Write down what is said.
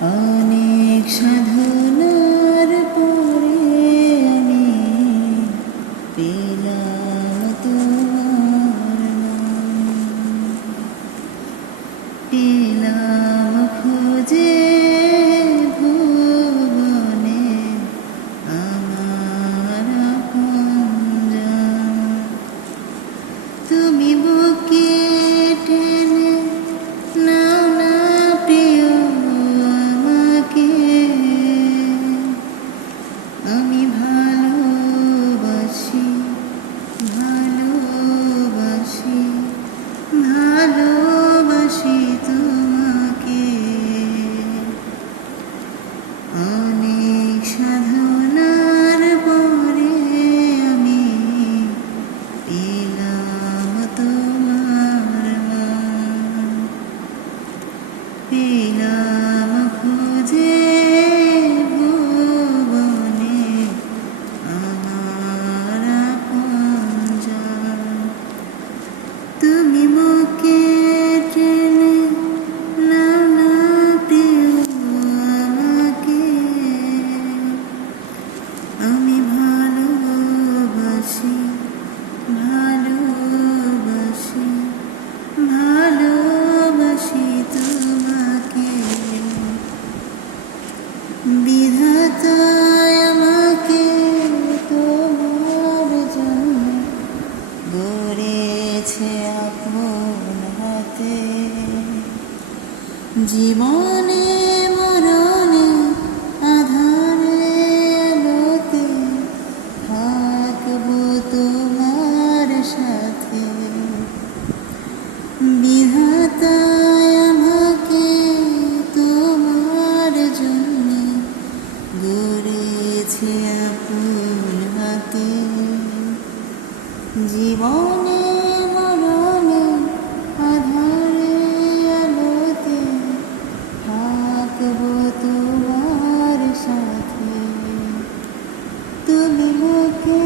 অনেক সাধনার পরে আমি পেলাম তোমার নাম, পেলাম খোঁজে ভুবনে আমার আপনজন। তুমি বুকে টেনে নাও না প্রিয় আমাকে, আমি ভালোবাসি ভালোবাসি ভালোবাসি তোমাকে। অনেক সাধনার পরে আমি পেলাম তোমার নাম, পেলাম খুঁজে ভুবনে আমার আপনজন। তুমি বুকে টেনে নাও না প্রিয় আমাকে, আমি ভালোবাসি ভালোবাসি ভালোবাসি তোমাকে। বিধাতা আমাকে তোমার জন্য গড়েছে আপন হাতে, জীবনে মরণে আধারে আলোতে থাকবো তোমার সাথে। বিধাতা আমাকে তোমার জন্য গড়েছে আপন হাতে, জীবনে মরণে আধারে আলোতে থাকবো তোমার সাথে। তুমি বুকে